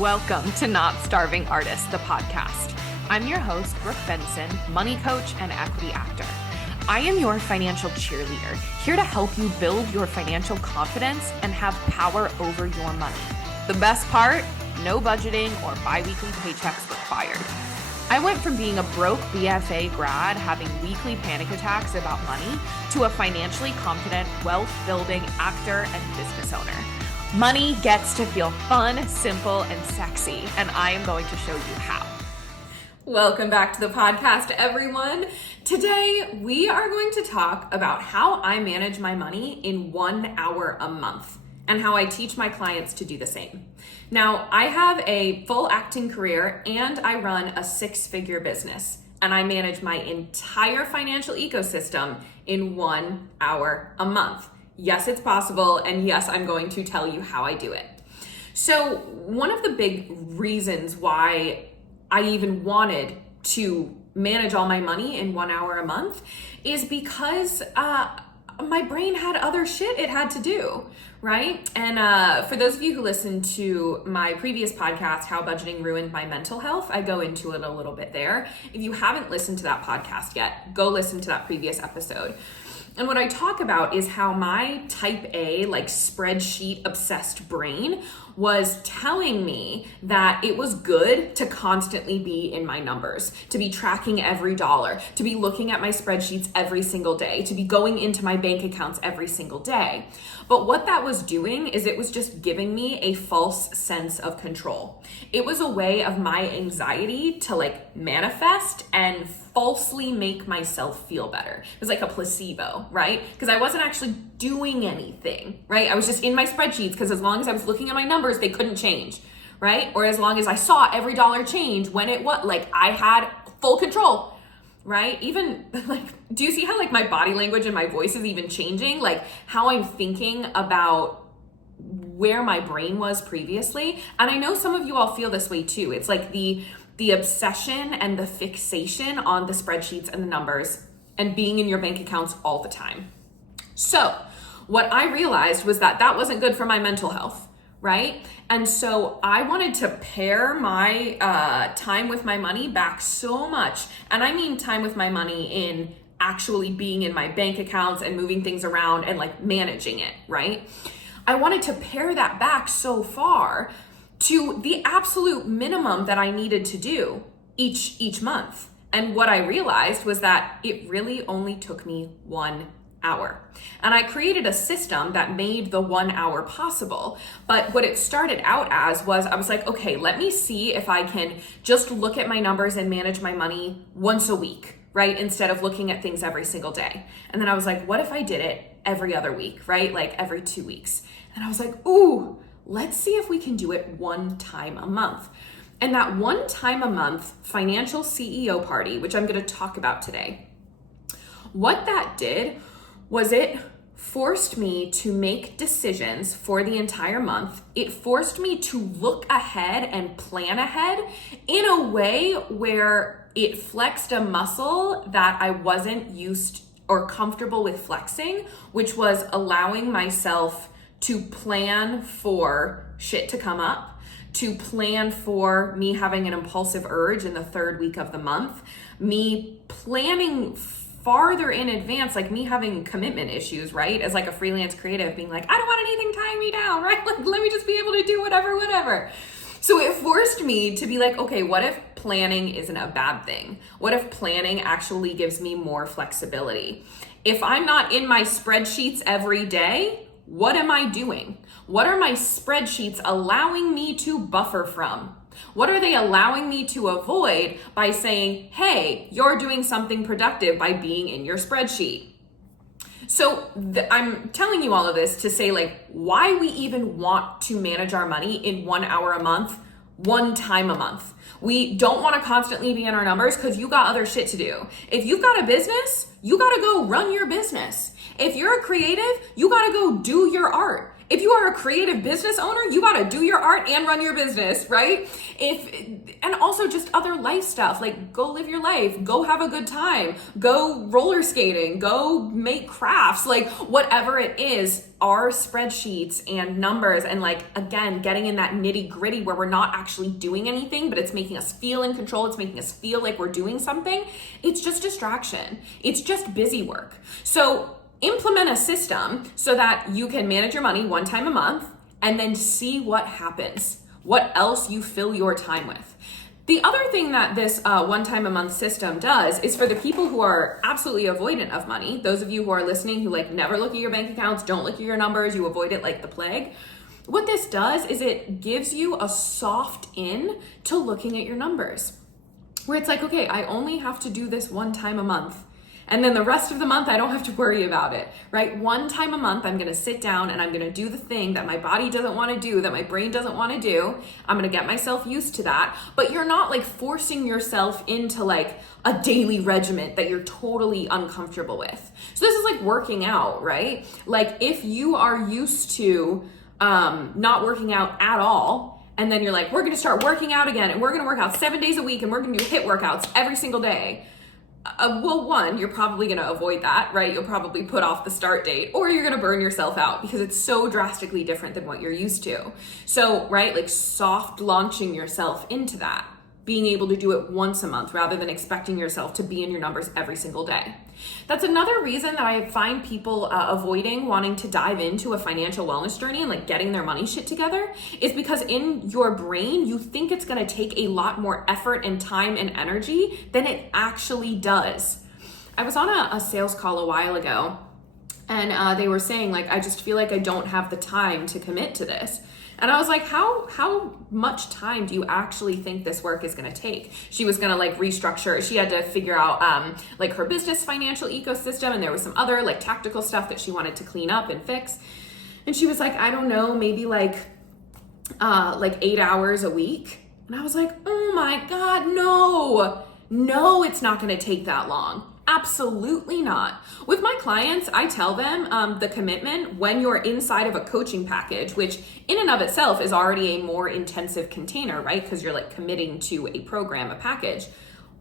Welcome to Not Starving Artist, the podcast. I'm your host, Brooke Benson, money coach and equity actor. I am your financial cheerleader, here to help you build your financial confidence and have power over your money. The best part, no budgeting or bi-weekly paychecks required. I went from being a broke BFA grad having weekly panic attacks about money to a financially confident, wealth-building actor and business owner. Money gets to feel fun, simple, and sexy, and I am going to show you how. Welcome back to the podcast, everyone. Today, we are going to talk about how I manage my money in 1 hour a month and how I teach my clients to do the same. Now, I have a full acting career and I run a 6-figure business, and I manage my entire financial ecosystem in 1 hour a month. Yes, it's possible, and yes, I'm going to tell you how I do it. So one of the big reasons why I even wanted to manage all my money in 1 hour a month is because my brain had other shit it had to do, right? And for those of you who listened to my previous podcast, How Budgeting Ruined My Mental Health, I go into it a little bit there. If you haven't listened to that podcast yet, go listen to that previous episode. And what I talk about is how my type A, like spreadsheet obsessed brain was telling me that it was good to constantly be in my numbers, to be tracking every dollar, to be looking at my spreadsheets every single day, to be going into my bank accounts every single day. But what that was doing is it was just giving me a false sense of control. It was a way of my anxiety to like manifest and falsely make myself feel better. It was like a placebo, right? Because I wasn't actually doing anything, right? I was just in my spreadsheets because as long as I was looking at my numbers, they couldn't change, right? Or as long as I saw every dollar change when it was like I had full control, right? Even like, do you see how like my body language and my voice is even changing? Like how I'm thinking about where my brain was previously. And I know some of you all feel this way too. It's like the obsession and the fixation on the spreadsheets and the numbers and being in your bank accounts all the time. So what I realized was that that wasn't good for my mental health, right? And so I wanted to pare my time with my money back so much. And I mean time with my money in actually being in my bank accounts and moving things around and like managing it, right? I wanted to pare that back so far to the absolute minimum that I needed to do each month. And what I realized was that it really only took me 1 hour. And I created a system that made the 1 hour possible. But what it started out as was, I was like, okay, let me see if I can just look at my numbers and manage my money once a week, right? Instead of looking at things every single day. And then I was like, what if I did it every other week, right? Like every 2 weeks. And I was like, ooh, let's see if we can do it 1 time a month. And that 1 time a month financial CEO party, which I'm going to talk about today, what that did was it forced me to make decisions for the entire month. It forced me to look ahead and plan ahead in a way where it flexed a muscle that I wasn't used or comfortable with flexing, which was allowing myself to plan for shit to come up, to plan for me having an impulsive urge in the 3rd week of the month, me planning farther in advance, like me having commitment issues, right? As like a freelance creative being like, I don't want anything tying me down, right? Like, let me just be able to do whatever. So it forced me to be like, okay, what if planning isn't a bad thing? What if planning actually gives me more flexibility? If I'm not in my spreadsheets every day, what am I doing? What are my spreadsheets allowing me to buffer from? What are they allowing me to avoid by saying, hey, you're doing something productive by being in your spreadsheet? So I'm telling you all of this to say like why we even want to manage our money in 1 hour a month, 1 time a month. We don't want to constantly be in our numbers because you got other shit to do. If you've got a business, you got to go run your business. If you're a creative, you got to go do your art. If you are a creative business owner, you got to do your art and run your business, right? And also just other life stuff, like go live your life, go have a good time, go roller skating, go make crafts, like whatever it is, our spreadsheets and numbers and like, again, getting in that nitty gritty where we're not actually doing anything, but it's making us feel in control. It's making us feel like we're doing something. It's just distraction. It's just busy work. So implement a system so that you can manage your money one time a month and then see what happens, what else you fill your time with. The other thing that this one time a month system does is for the people who are absolutely avoidant of money, those of you who are listening who like never look at your bank accounts, don't look at your numbers, you avoid it like the plague. What this does is it gives you a soft in to looking at your numbers, where it's like, okay, I only have to do this one time a month. And then the rest of the month, I don't have to worry about it, right? One time a month, I'm gonna sit down and I'm gonna do the thing that my body doesn't wanna do, that my brain doesn't wanna do. I'm gonna get myself used to that. But you're not like forcing yourself into like a daily regimen that you're totally uncomfortable with. So this is like working out, right? Like if you are used to not working out at all, and then you're like, we're gonna start working out again, and we're gonna work out 7 days a week, and we're gonna do HIIT workouts every single day. Well, one, you're probably going to avoid that, right? You'll probably put off the start date, or you're going to burn yourself out because it's so drastically different than what you're used to. So, right, like soft launching yourself into that, being able to do it once a month rather than expecting yourself to be in your numbers every single day. That's another reason that I find people avoiding wanting to dive into a financial wellness journey and like getting their money shit together is because in your brain, you think it's going to take a lot more effort and time and energy than it actually does. I was on a sales call a while ago and they were saying like, I just feel like I don't have the time to commit to this. And I was like, how much time do you actually think this work is going to take? She was going to like restructure. She had to figure out like her business financial ecosystem. And there was some other like tactical stuff that she wanted to clean up and fix. And she was like, I don't know, maybe like 8 hours a week. And I was like, oh my God, no, it's not going to take that long. Absolutely not. With my clients, I tell them the commitment when you're inside of a coaching package, which in and of itself is already a more intensive container, right? Because you're like committing to a program, a package.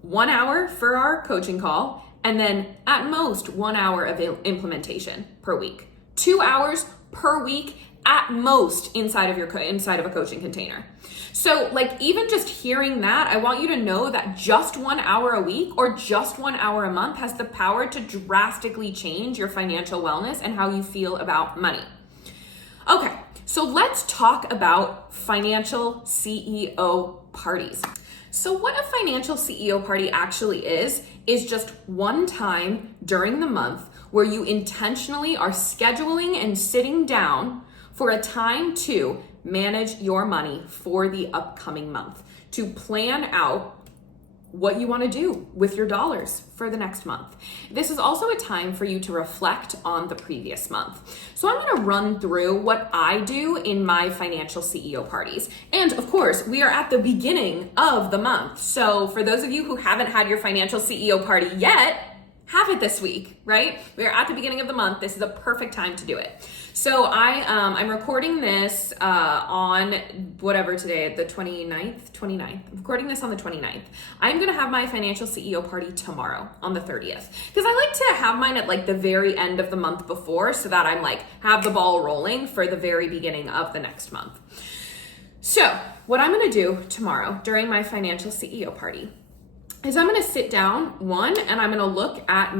1 hour for our coaching call, and then at most 1 hour of implementation per week. 2 hours per week at most inside of a coaching container. So like even just hearing that, I want you to know that just 1 hour a week or just 1 hour a month has the power to drastically change your financial wellness and how you feel about money. Okay, so let's talk about financial CEO parties. So what a financial CEO party actually is just one time during the month where you intentionally are scheduling and sitting down for a time to manage your money for the upcoming month, to plan out what you want to do with your dollars for the next month. This is also a time for you to reflect on the previous month. So I'm going to run through what I do in my financial CEO parties. And of course, we are at the beginning of the month. So for those of you who haven't had your financial CEO party yet, have it this week, right? We're at the beginning of the month. This is a perfect time to do it. So I'm recording this on whatever today, the 29th. I'm recording this on the 29th. I'm going to have my financial CEO party tomorrow on the 30th because I like to have mine at like the very end of the month before so that I'm like have the ball rolling for the very beginning of the next month. So what I'm going to do tomorrow during my financial CEO party is I'm going to sit down and I'm going to look at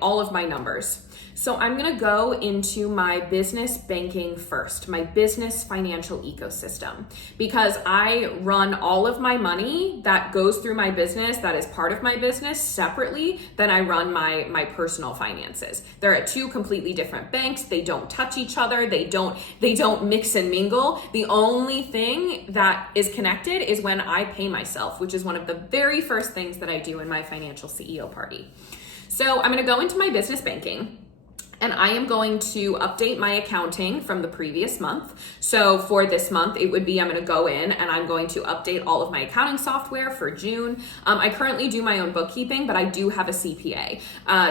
all of my numbers. So I'm going to go into my business banking first, my business financial ecosystem, because I run all of my money that goes through my business, that is part of my business separately than I run my personal finances. They're at two completely different banks. They don't touch each other. They don't mix and mingle. The only thing that is connected is when I pay myself, which is one of the very first things that I do in my financial CEO party. So I'm going to go into my business banking. And I am going to update my accounting from the previous month. So for this month, it would be, I'm going to go in and I'm going to update all of my accounting software for June. I currently do my own bookkeeping, but I do have a CPA.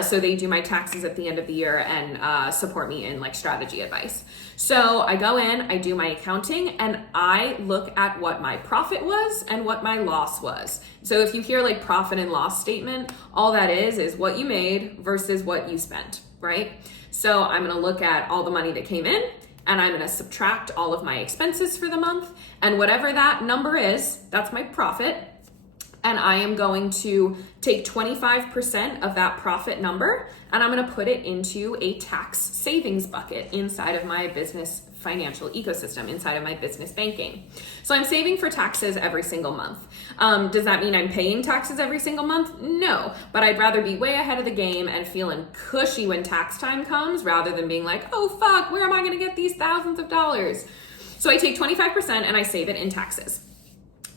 So they do my taxes at the end of the year and support me in like strategy advice. So I go in, I do my accounting, and I look at what my profit was and what my loss was. So if you hear like profit and loss statement, all that is what you made versus what you spent, right? So I'm gonna look at all the money that came in, and I'm gonna subtract all of my expenses for the month, and whatever that number is, that's my profit. And I am going to take 25% of that profit number, and I'm gonna put it into a tax savings bucket inside of my business financial ecosystem, inside of my business banking. So I'm saving for taxes every single month. Does that mean I'm paying taxes every single month? No, but I'd rather be way ahead of the game and feeling cushy when tax time comes rather than being like, oh fuck, where am I gonna get these thousands of dollars? So I take 25% and I save it in taxes.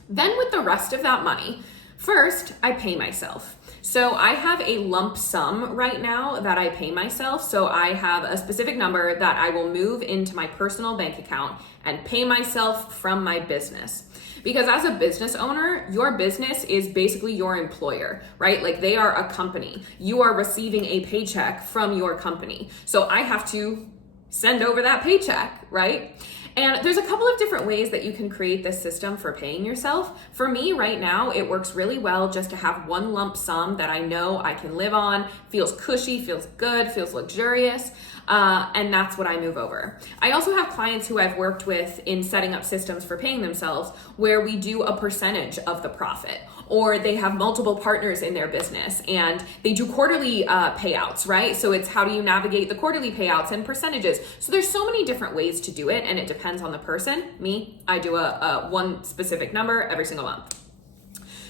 Then with the rest of that money, first, I pay myself. So I have a lump sum right now that I pay myself. So I have a specific number that I will move into my personal bank account and pay myself from my business. Because as a business owner, your business is basically your employer, right? Like they are a company. You are receiving a paycheck from your company. So I have to send over that paycheck, right? And there's a couple of different ways that you can create this system for paying yourself. For me right now, it works really well just to have one lump sum that I know I can live on, feels cushy, feels good, feels luxurious. And that's what I move over. I also have clients who I've worked with in setting up systems for paying themselves where we do a percentage of the profit, or they have multiple partners in their business and they do quarterly payouts, right? So it's how do you navigate the quarterly payouts and percentages? So there's so many different ways to do it, and it depends on the person. Me, I do a one specific number every single month.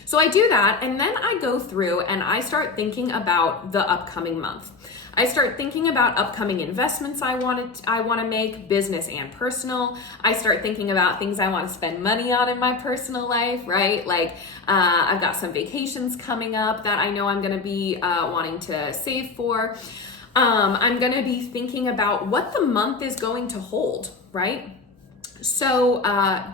So I do that, and then I go through and I start thinking about the upcoming month. I start thinking about upcoming investments I want to make, business and personal. I start thinking about things I want to spend money on in my personal life, right? Like I've got some vacations coming up that I know I'm going to be wanting to save for. I'm going to be thinking about what the month is going to hold, right? So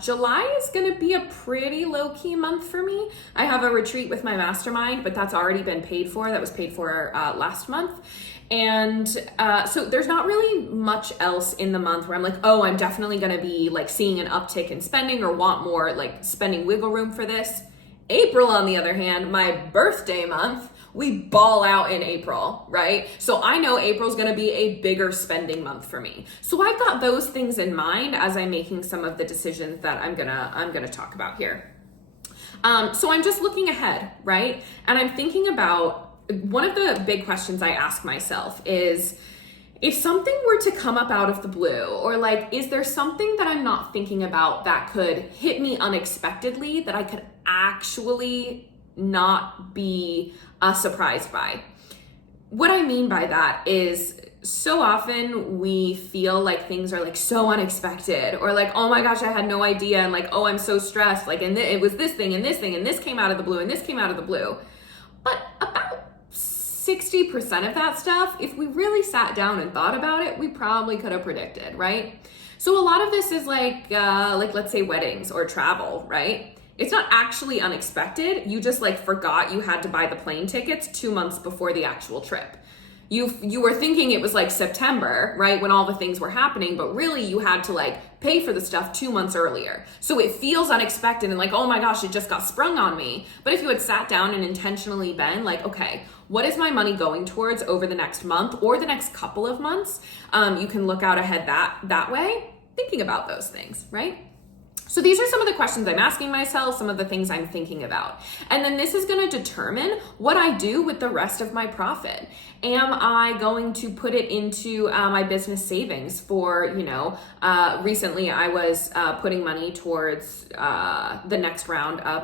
July is going to be a pretty low-key month for me. I have a retreat with my mastermind, but that's already been paid for. That was paid for last month. And so there's not really much else in the month where I'm like, oh, I'm definitely going to be like seeing an uptick in spending or want more like spending wiggle room for this. April, on the other hand, my birthday month, we ball out in April, right? So I know April's gonna be a bigger spending month for me. So I've got those things in mind as I'm making some of the decisions that I'm gonna talk about here. So I'm just looking ahead, right? And I'm thinking about, one of the big questions I ask myself is, if something were to come up out of the blue, or like, is there something that I'm not thinking about that could hit me unexpectedly that I could actually not be surprised by? What I mean by that is, so often we feel like things are like so unexpected, or like, oh my gosh, I had no idea, and like, oh, I'm so stressed, like, and it was this thing and this thing and this came out of the blue and this came out of the blue. But about 60% of that stuff, if we really sat down and thought about it, we probably could have predicted, right? So a lot of this is like let's say weddings or travel, right? It's not actually unexpected. You just like forgot you had to buy the plane tickets 2 months before the actual trip. You were thinking it was like September, right, when all the things were happening, but really you had to like pay for the stuff 2 months earlier. So it feels unexpected and like, oh my gosh, it just got sprung on me. But if you had sat down and intentionally been like, okay, what is my money going towards over the next month or the next couple of months? You can look out ahead that way, thinking about those things, right? So these are some of the questions I'm asking myself, some of the things I'm thinking about. And then this is going to determine what I do with the rest of my profit. Am I going to put it into my business savings for, recently I was putting money towards the next round of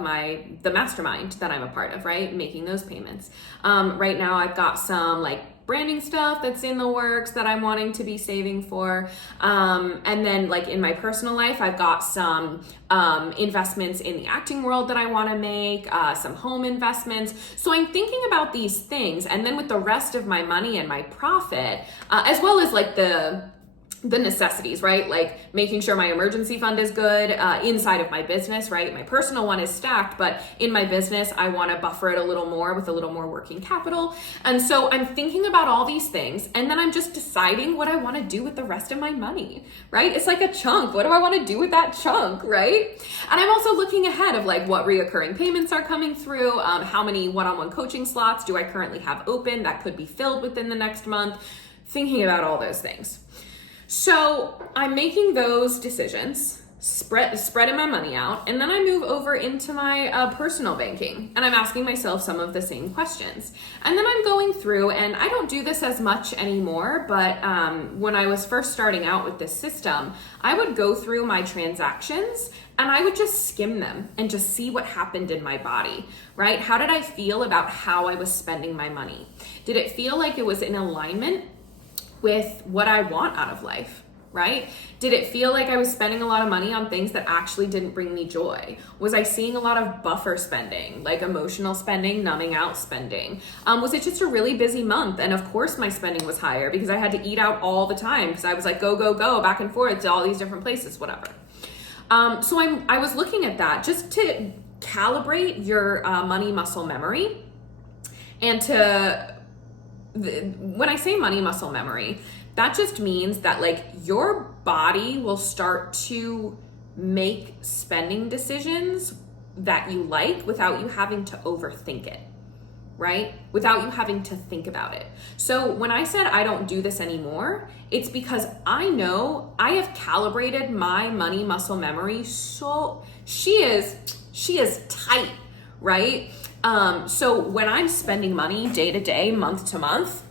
the mastermind that I'm a part of, right? Making those payments. Right now I've got some like branding stuff that's in the works that I'm wanting to be saving for. And then like in my personal life, I've got some investments in the acting world that I want to make, some home investments. So I'm thinking about these things. And then with the rest of my money and my profit, as well as like the necessities, right? Like making sure my emergency fund is good inside of my business, right? My personal one is stacked, but in my business, I want to buffer it a little more with a little more working capital. And so I'm thinking about all these things, and then I'm just deciding what I want to do with the rest of my money, right? It's like a chunk. What do I want to do with that chunk, right? And I'm also looking ahead of like what reoccurring payments are coming through, how many one-on-one coaching slots do I currently have open that could be filled within the next month, thinking about all those things. So I'm making those decisions, spreading my money out, and then I move over into my personal banking, and I'm asking myself some of the same questions. And then I'm going through, and I don't do this as much anymore, but when I was first starting out with this system, I would go through my transactions and I would just skim them and just see what happened in my body, right? How did I feel about how I was spending my money? Did it feel like it was in alignment with what I want out of life, right? Did it feel like I was spending a lot of money on things that actually didn't bring me joy? Was I seeing a lot of buffer spending, like emotional spending, numbing out spending? Was it just a really busy month? And of course my spending was higher because I had to eat out all the time because I was like, go, back and forth to all these different places, whatever. So I was looking at that just to calibrate your money muscle memory, and when I say money muscle memory, that just means that like your body will start to make spending decisions that you like without you having to overthink it, right? Without you having to think about it. So when I said I don't do this anymore, it's because I know I have calibrated my money muscle memory so she is tight, right? So when I'm spending money day to day, month to month,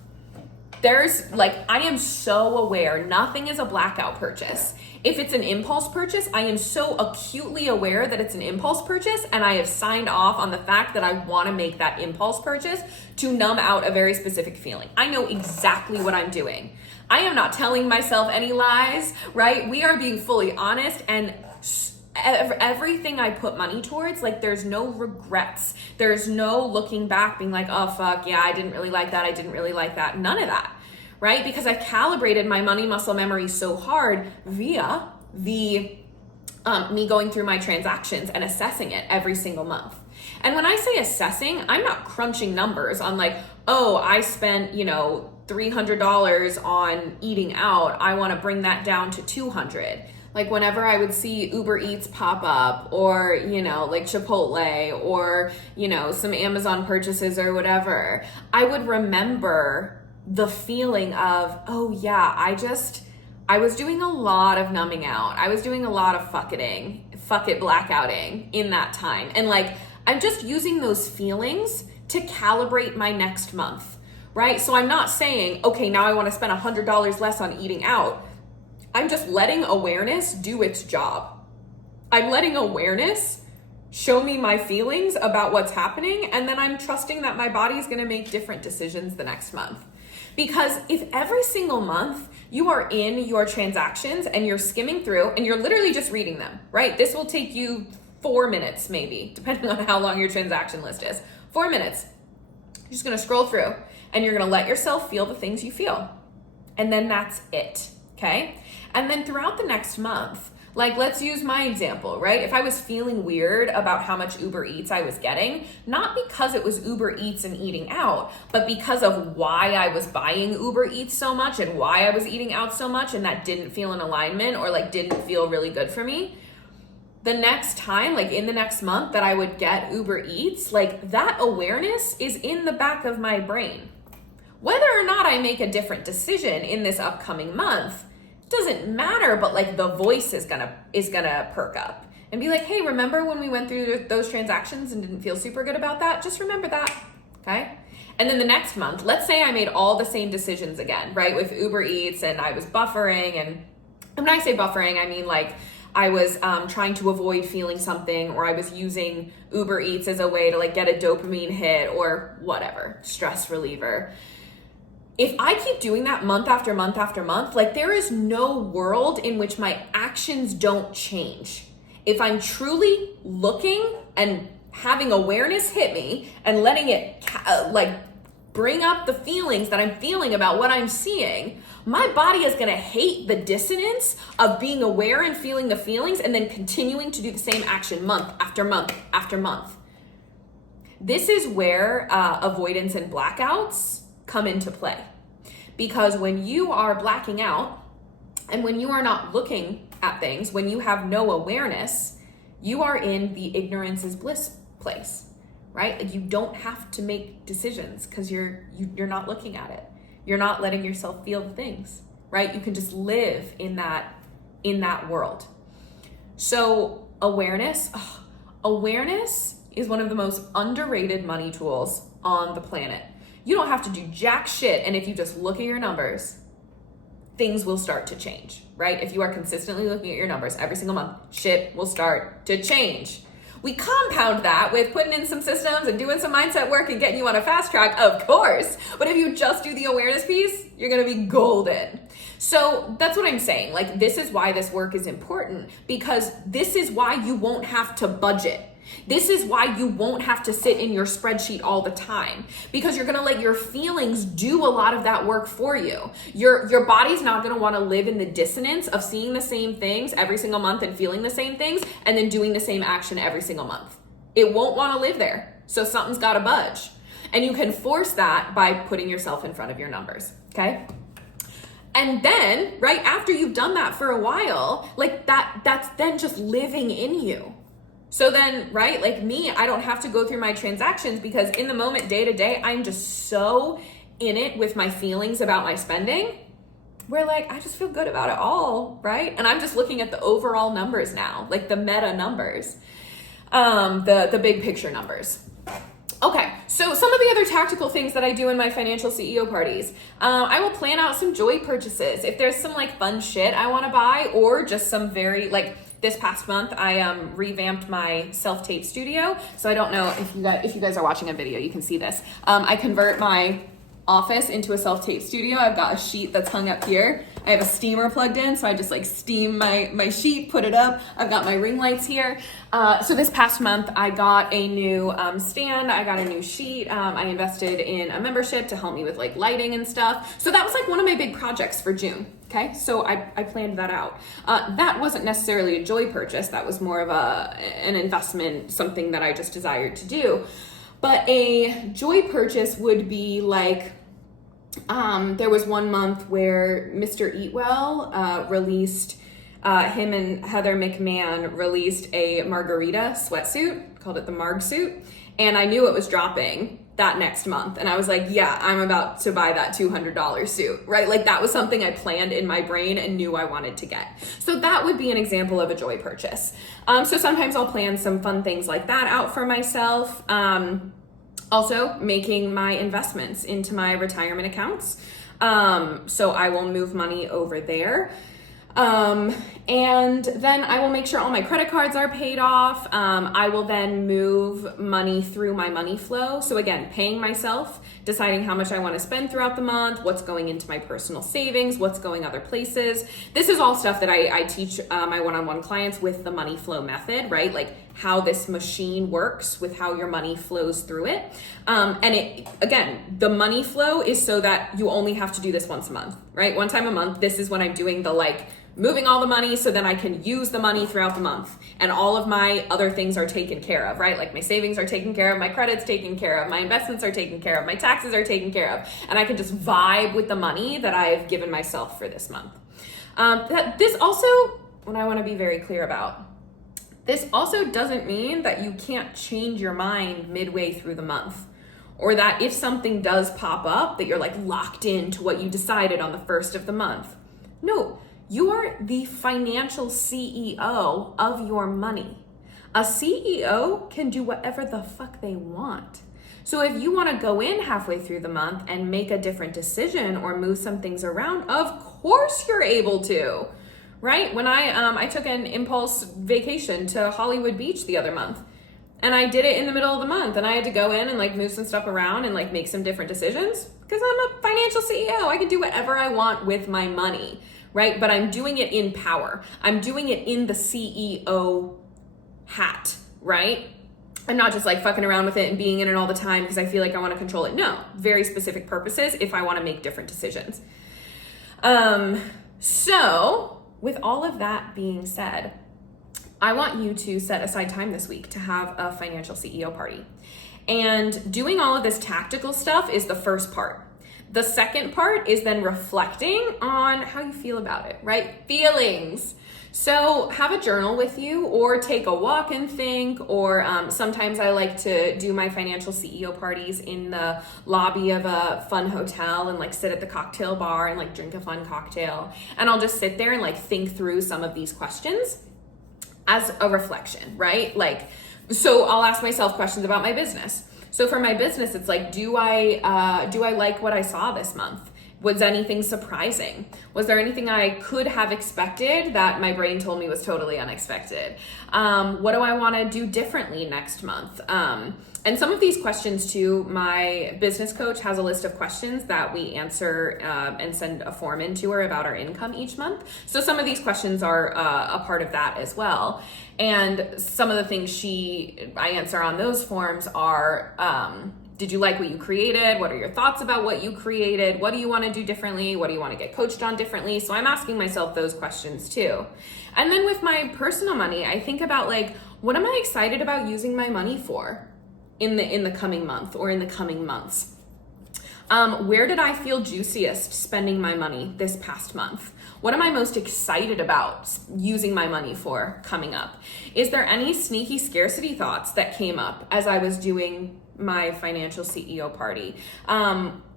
there's like, I am so aware, nothing is a blackout purchase. If it's an impulse purchase, I am so acutely aware that it's an impulse purchase, and I have signed off on the fact that I want to make that impulse purchase to numb out a very specific feeling. I know exactly what I'm doing. I am not telling myself any lies, right? We are being fully honest, and everything I put money towards, like there's no regrets. There's no looking back being like, oh fuck, yeah, I didn't really like that. I didn't really like that. None of that, right? Because I've calibrated my money muscle memory so hard via the me going through my transactions and assessing it every single month. And when I say assessing, I'm not crunching numbers on like, oh, I spent, $300 on eating out. I want to bring that down to $200. Like whenever I would see Uber Eats pop up, or, like Chipotle, or, some Amazon purchases or whatever, I would remember the feeling of, oh yeah, I was doing a lot of numbing out. I was doing a lot of fuck it blackouting in that time. And like, I'm just using those feelings to calibrate my next month, right? So I'm not saying, okay, now I want to spend $100 less on eating out. I'm just letting awareness do its job. I'm letting awareness show me my feelings about what's happening, and then I'm trusting that my body is going to make different decisions the next month. Because if every single month you are in your transactions and you're skimming through and you're literally just reading them, right? This will take you 4 minutes maybe, depending on how long your transaction list is. 4 minutes. You're just going to scroll through and you're going to let yourself feel the things you feel. And then that's it, okay? And then throughout the next month, like let's use my example, right? If I was feeling weird about how much Uber Eats I was getting, not because it was Uber Eats and eating out, but because of why I was buying Uber Eats so much and why I was eating out so much, and that didn't feel in alignment or like didn't feel really good for me. The next time, like in the next month that I would get Uber Eats, like that awareness is in the back of my brain. Whether or not I make a different decision in this upcoming month doesn't matter, but like the voice is gonna perk up and be like, hey, remember when we went through those transactions and didn't feel super good about that? Just remember that, okay? And then the next month, let's say I made all the same decisions again, right? With Uber Eats, and I was buffering, and when I say buffering, I mean like I was trying to avoid feeling something, or I was using Uber Eats as a way to like get a dopamine hit or whatever, stress reliever. if I keep doing that month after month after month, like there is no world in which my actions don't change. If I'm truly looking and having awareness hit me and letting it bring up the feelings that I'm feeling about what I'm seeing, my body is going to hate the dissonance of being aware and feeling the feelings and then continuing to do the same action month after month after month. This is where avoidance and blackouts come into play. Because when you are blacking out and when you are not looking at things, when you have no awareness, you are in the ignorance is bliss place, right? Like you don't have to make decisions because you're not looking at it. You're not letting yourself feel the things, right? You can just live in that world. So awareness is one of the most underrated money tools on the planet. You don't have to do jack shit. And if you just look at your numbers, things will start to change, right? If you are consistently looking at your numbers every single month, shit will start to change. We compound that with putting in some systems and doing some mindset work and getting you on a fast track, of course. But if you just do the awareness piece, you're going to be golden. So that's what I'm saying. Like, this is why this work is important, because this is why you won't have to budget. This is why you won't have to sit in your spreadsheet all the time, because you're going to let your feelings do a lot of that work for you. Your body's not going to want to live in the dissonance of seeing the same things every single month and feeling the same things and then doing the same action every single month. It won't want to live there. So something's got to budge. And you can force that by putting yourself in front of your numbers, okay? And then, right after you've done that for a while, like that's then just living in you. So then, right, like me, I don't have to go through my transactions because in the moment, day to day, I'm just so in it with my feelings about my spending where like, I just feel good about it all, right? And I'm just looking at the overall numbers now, like the meta numbers, the big picture numbers. Okay, so some of the other tactical things that I do in my financial CEO parties, I will plan out some joy purchases. If there's some like fun shit I want to buy, or just some very like, this past month, I revamped my self-tape studio. So I don't know if you guys are watching a video, you can see this. I convert my office into a self-tape studio. I've got a sheet that's hung up here. I have a steamer plugged in, so I just like steam my sheet, put it up. I've got my ring lights here. So this past month, I got a new stand. I got a new sheet. I invested in a membership to help me with like lighting and stuff. So that was like one of my big projects for June. Okay, so I planned that out. That wasn't necessarily a joy purchase. That was more of an investment, something that I just desired to do. But a joy purchase would be like, there was one month where Mr. Eatwell released, him and Heather McMahon released a margarita sweatsuit, called it the Marg suit. And I knew it was dropping that next month. And I was like, yeah, I'm about to buy that $200 suit, right? Like that was something I planned in my brain and knew I wanted to get. So that would be an example of a joy purchase. So sometimes I'll plan some fun things like that out for myself. Also making my investments into my retirement accounts. So I will move money over there. And then I will make sure all my credit cards are paid off. I will then move money through my money flow. So again, paying myself, deciding how much I want to spend throughout the month, what's going into my personal savings, what's going other places. This is all stuff that I teach my one-on-one clients with the money flow method, right? Like how this machine works with how your money flows through it. And it, again, the money flow is so that you only have to do this once a month, right? One time a month, this is when I'm doing the like, moving all the money so then I can use the money throughout the month and all of my other things are taken care of, right? Like my savings are taken care of, my credit's taken care of, my investments are taken care of, my taxes are taken care of, and I can just vibe with the money that I've given myself for this month. This also, what I want to be very clear about, this also doesn't mean that you can't change your mind midway through the month, or that if something does pop up that you're like locked into what you decided on the first of the month. No. You are the financial CEO of your money. A CEO can do whatever the fuck they want. So if you want to go in halfway through the month and make a different decision or move some things around, of course you're able to, right? When I took an impulse vacation to Hollywood Beach the other month, and I did it in the middle of the month, and I had to go in and like move some stuff around and like make some different decisions because I'm a financial CEO. I can do whatever I want with my money, right? But I'm doing it in power. I'm doing it in the CEO hat, right? I'm not just like fucking around with it and being in it all the time because I feel like I want to control it. No, very specific purposes if I want to make different decisions. So with all of that being said, I want you to set aside time this week to have a financial CEO party. And doing all of this tactical stuff is the first part. The second part is then reflecting on how you feel about it, right? Feelings. So have a journal with you or take a walk and think, or sometimes I like to do my financial CEO parties in the lobby of a fun hotel and like sit at the cocktail bar and like drink a fun cocktail. And I'll just sit there and like think through some of these questions as a reflection, right? Like, so I'll ask myself questions about my business. So for my business, it's like, do I like what I saw this month? Was anything surprising? Was there anything I could have expected that my brain told me was totally unexpected? What do I want to do differently next month? And some of these questions too, my business coach has a list of questions that we answer and send a form into her about our income each month. So some of these questions are a part of that as well. And some of the things I answer on those forms are, did you like what you created? What are your thoughts about what you created? What do you want to do differently? What do you want to get coached on differently? So I'm asking myself those questions too. And then with my personal money, I think about like, what am I excited about using my money for in the coming month or in the coming months? Where did I feel juiciest spending my money this past month? What am I most excited about using my money for coming up? Is there any sneaky scarcity thoughts that came up as I was doing my financial CEO party?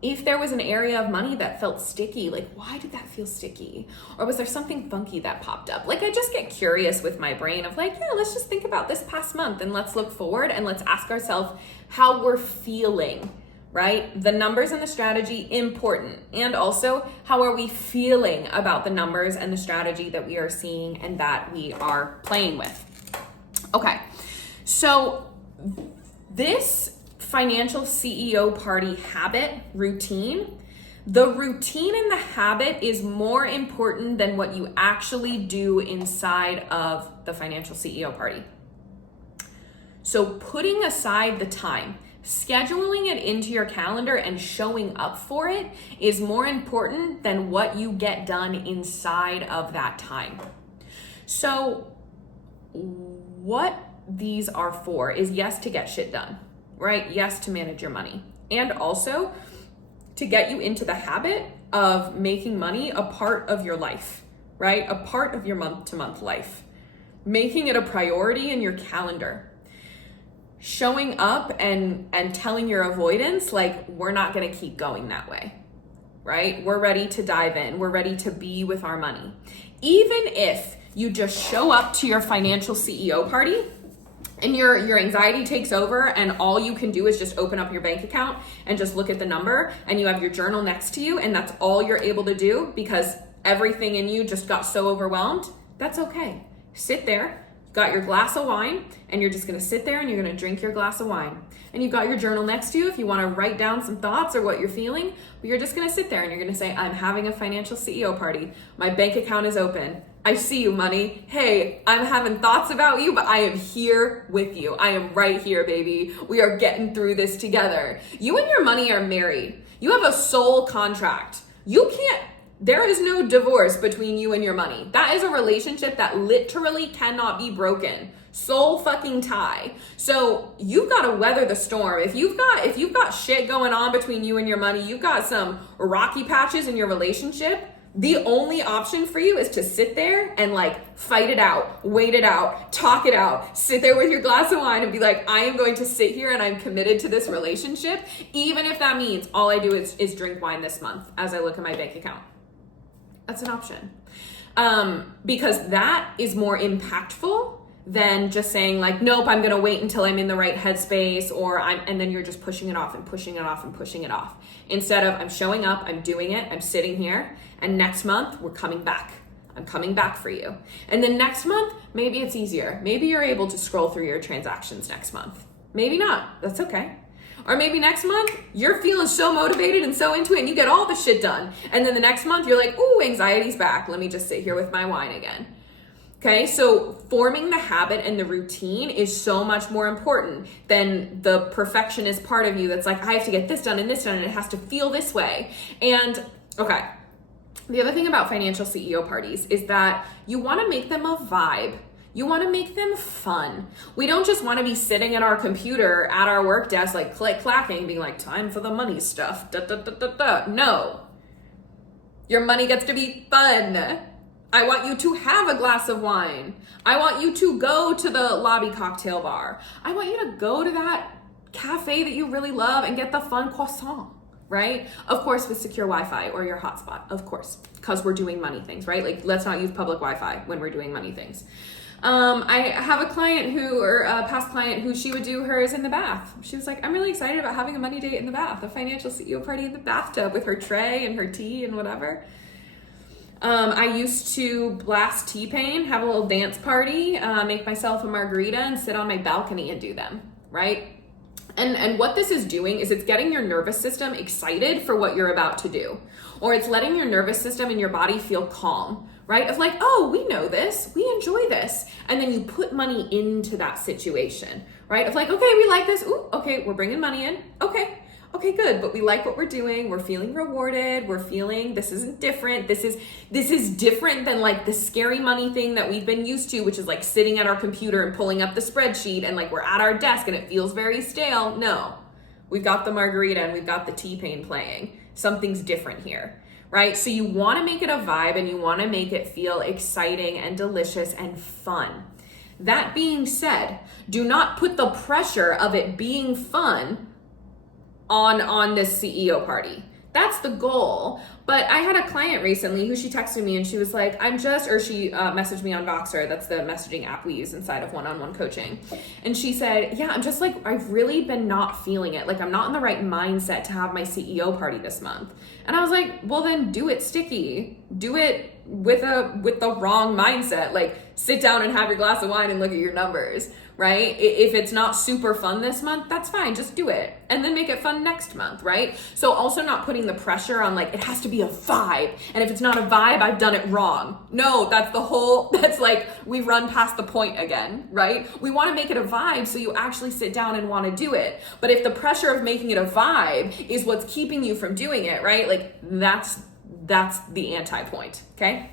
If there was an area of money that felt sticky, like why did that feel sticky? Or was there something funky that popped up? Like I just get curious with my brain of like, yeah, let's just think about this past month and let's look forward and let's ask ourselves how we're feeling, right? The numbers and the strategy, important. And also, how are we feeling about the numbers and the strategy that we are seeing and that we are playing with? Okay, so this financial CEO party habit routine, the routine and the habit is more important than what you actually do inside of the financial CEO party. So putting aside the time, scheduling it into your calendar and showing up for it is more important than what you get done inside of that time. So what these are for is, yes, to get shit done, right? Yes, to manage your money, and also to get you into the habit of making money a part of your life, right? A part of your month-to-month life, making it a priority in your calendar. Showing up and telling your avoidance, like, we're not going to keep going that way, right? We're ready to dive in. We're ready to be with our money. Even if you just show up to your financial CEO party and your anxiety takes over and all you can do is just open up your bank account and just look at the number, and you have your journal next to you and that's all you're able to do because everything in you just got so overwhelmed, that's okay. Sit there. Got your glass of wine and you're just going to sit there and you're going to drink your glass of wine, and you've got your journal next to you if you want to write down some thoughts or what you're feeling, but you're just going to sit there and you're going to say, I'm having a financial CEO party. My bank account is open. I see you, money. Hey, I'm having thoughts about you, but I am here with you. I am right here, baby. We are getting through this together. You and your money are married. You have a soul contract. There is no divorce between you and your money. That is a relationship that literally cannot be broken. Soul fucking tie. So you've got to weather the storm. If you've got shit going on between you and your money, you've got some rocky patches in your relationship, the only option for you is to sit there and like fight it out, wait it out, talk it out, sit there with your glass of wine and be like, I am going to sit here and I'm committed to this relationship, even if that means all I do is drink wine this month as I look at my bank account. That's an option. Because that is more impactful than just saying like, nope, I'm going to wait until I'm in the right headspace, and then you're just pushing it off and pushing it off and pushing it off. Instead of, I'm showing up, I'm doing it, I'm sitting here, and next month we're coming back. I'm coming back for you. And then next month, maybe it's easier. Maybe you're able to scroll through your transactions next month. Maybe not. That's okay. Or maybe next month, you're feeling so motivated and so into it and you get all the shit done. And then the next month, you're like, ooh, anxiety's back. Let me just sit here with my wine again. Okay, so forming the habit and the routine is so much more important than the perfectionist part of you that's like, I have to get this done and it has to feel this way. And okay, the other thing about financial CEO parties is that you want to make them a vibe. You want to make them fun. We don't just want to be sitting at our computer at our work desk, like clacking, being like, time for the money stuff. Da, da, da, da, da. No, your money gets to be fun. I want you to have a glass of wine. I want you to go to the lobby cocktail bar. I want you to go to that cafe that you really love and get the fun croissant, right? Of course, with secure Wi-Fi or your hotspot, of course, because we're doing money things, right? Like, let's not use public Wi-Fi when we're doing money things. I have a client a past client who she would do hers in the bath. She was like, I'm really excited about having a money date in the bath, a financial CEO party in the bathtub with her tray and her tea and whatever. I used to blast T-Pain, have a little dance party, make myself a margarita and sit on my balcony and do them, right? And what this is doing is it's getting your nervous system excited for what you're about to do. Or it's letting your nervous system and your body feel calm, right? Of like, oh, we know this, we enjoy this. And then you put money into that situation, right? Of like, okay, we like this. Ooh, okay, we're bringing money in. Okay, good, but we like what we're doing. We're feeling rewarded. We're feeling this isn't different. This is different than like the scary money thing that we've been used to, which is like sitting at our computer and pulling up the spreadsheet and like we're at our desk and it feels very stale. No, we've got the margarita and we've got the T-Pain playing. Something's different here, right? So you want to make it a vibe and you want to make it feel exciting and delicious and fun. That being said, do not put the pressure of it being fun on this CEO party. That's the goal. But I had a client recently who she texted me and she was like, she messaged me on Voxer. That's the messaging app we use inside of one-on-one coaching. And she said, yeah, I'm just like, I've really been not feeling it. Like I'm not in the right mindset to have my CEO party this month. And I was like, well then do it sticky. Do it with the wrong mindset. Like sit down and have your glass of wine and look at your numbers, right? If it's not super fun this month, that's fine. Just do it. And then make it fun next month, right? So also not putting the pressure on like, it has to be a vibe. And if it's not a vibe, I've done it wrong. No, that's like, we run past the point again, right? We want to make it a vibe so you actually sit down and want to do it. But if the pressure of making it a vibe is what's keeping you from doing it, right? Like that's the anti-point, okay?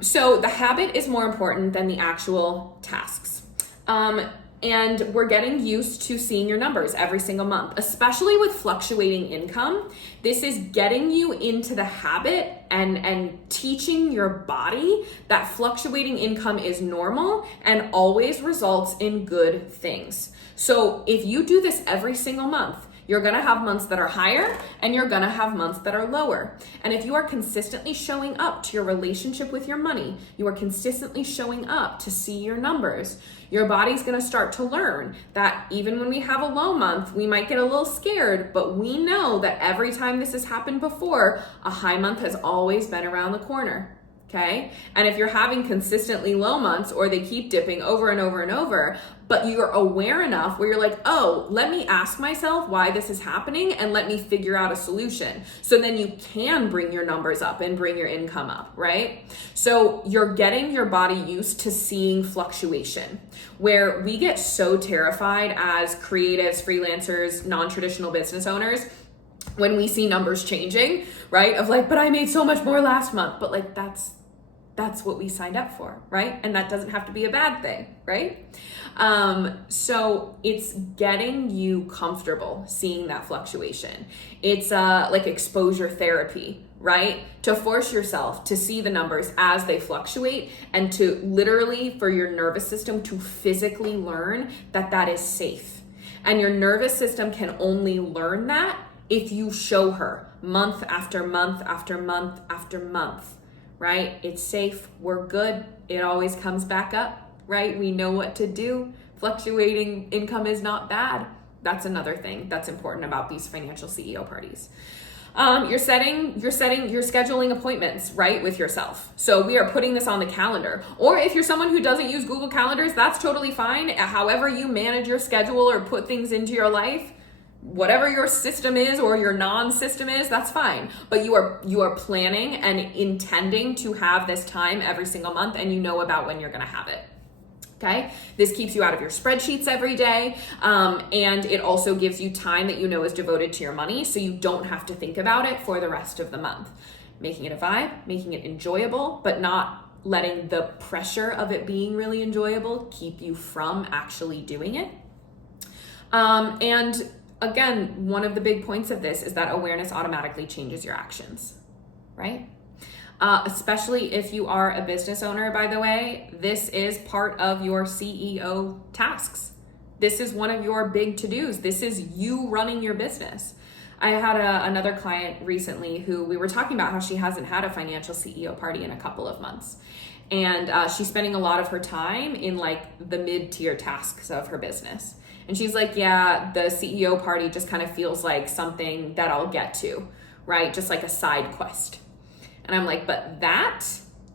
So the habit is more important than the actual tasks. And we're getting used to seeing your numbers every single month, especially with fluctuating income. This is getting you into the habit and teaching your body that fluctuating income is normal and always results in good things. So if you do this every single month, you're gonna have months that are higher and you're gonna have months that are lower. And if you are consistently showing up to your relationship with your money, you are consistently showing up to see your numbers, your body's gonna start to learn that even when we have a low month, we might get a little scared, but we know that every time this has happened before, a high month has always been around the corner. Okay. And if you're having consistently low months or they keep dipping over and over and over, but you're aware enough where you're like, oh, let me ask myself why this is happening and let me figure out a solution. So then you can bring your numbers up and bring your income up, right? So you're getting your body used to seeing fluctuation, where we get so terrified as creatives, freelancers, non-traditional business owners when we see numbers changing, right? Of like, but I made so much more last month. But like, that's what we signed up for, right? And that doesn't have to be a bad thing, right? So it's getting you comfortable seeing that fluctuation. It's like exposure therapy, right? To force yourself to see the numbers as they fluctuate and to literally for your nervous system to physically learn that that is safe. And your nervous system can only learn that if you show her month after month after month after month, right? It's safe, we're good, it always comes back up, right? We know what to do. Fluctuating income is not bad. That's another thing that's important about these financial CEO parties. You're scheduling appointments, right, with yourself. So we are putting this on the calendar. Or if you're someone who doesn't use Google Calendars, that's totally fine. However you manage your schedule or put things into your life, whatever your system is or your non-system is, that's fine. But you are planning and intending to have this time every single month, and you know about when you're going to have it. Okay, this keeps you out of your spreadsheets every day, and it also gives you time that you know is devoted to your money, so you don't have to think about it for the rest of the month. Making it a vibe, making it enjoyable, but not letting the pressure of it being really enjoyable keep you from actually doing it. And again, one of the big points of this is that awareness automatically changes your actions, right? Especially if you are a business owner, by the way, this is part of your CEO tasks. This is one of your big to-dos. This is you running your business. I had another client recently who we were talking about how she hasn't had a financial CEO party in a couple of months. And she's spending a lot of her time in like the mid-tier tasks of her business. And she's like, yeah, the CEO party just kind of feels like something that I'll get to, right? Just like a side quest. And I'm like, but that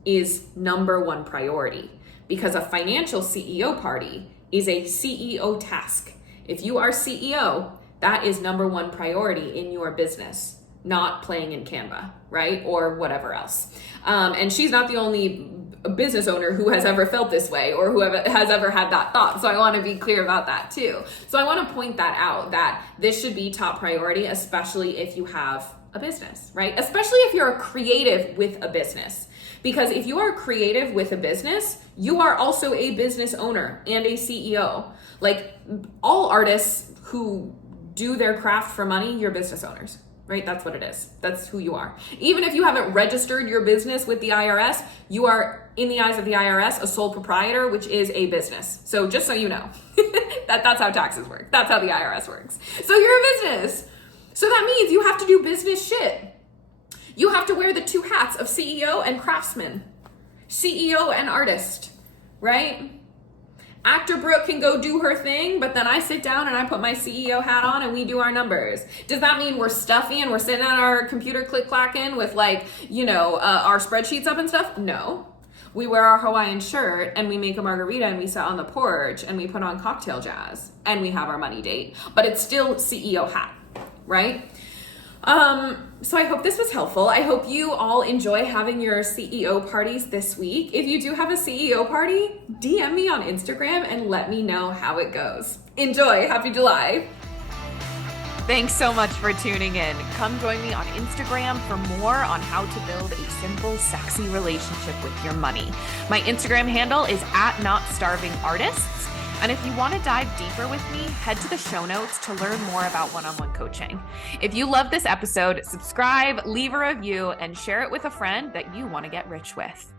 is number one priority, because a financial CEO party is a CEO task. If you are CEO, that is number one priority in your business, not playing in Canva, right? Or whatever else. And she's not the only business owner who has ever felt this way or who has ever had that thought. So I want to be clear about that too. So I want to point that out, that this should be top priority, especially if you have a business, right? Especially if you're a creative with a business. Because if you are creative with a business, you are also a business owner and a CEO. Like all artists who do their craft for money, you're business owners, right? That's what it is. That's who you are. Even if you haven't registered your business with the IRS, you are, in the eyes of the IRS, a sole proprietor, which is a business. So just so you know, that's how taxes work. That's how the IRS works. So you're a business. So that means you have to do business shit. You have to wear the two hats of CEO and craftsman, CEO and artist, right? Actor Brooke can go do her thing, but then I sit down and I put my CEO hat on and we do our numbers. Does that mean we're stuffy and we're sitting on our computer click-clacking with like, our spreadsheets up and stuff? No. We wear our Hawaiian shirt and we make a margarita and we sit on the porch and we put on cocktail jazz and we have our money date, but it's still CEO hat, right? So I hope this was helpful. I hope you all enjoy having your CEO parties this week. If you do have a CEO party, DM me on Instagram and let me know how it goes. Enjoy. Happy July. Thanks so much for tuning in. Come join me on Instagram for more on how to build a simple, sexy relationship with your money. My Instagram handle is @NotStarvingArtists. And if you want to dive deeper with me, head to the show notes to learn more about one-on-one coaching. If you love this episode, subscribe, leave a review, and share it with a friend that you want to get rich with.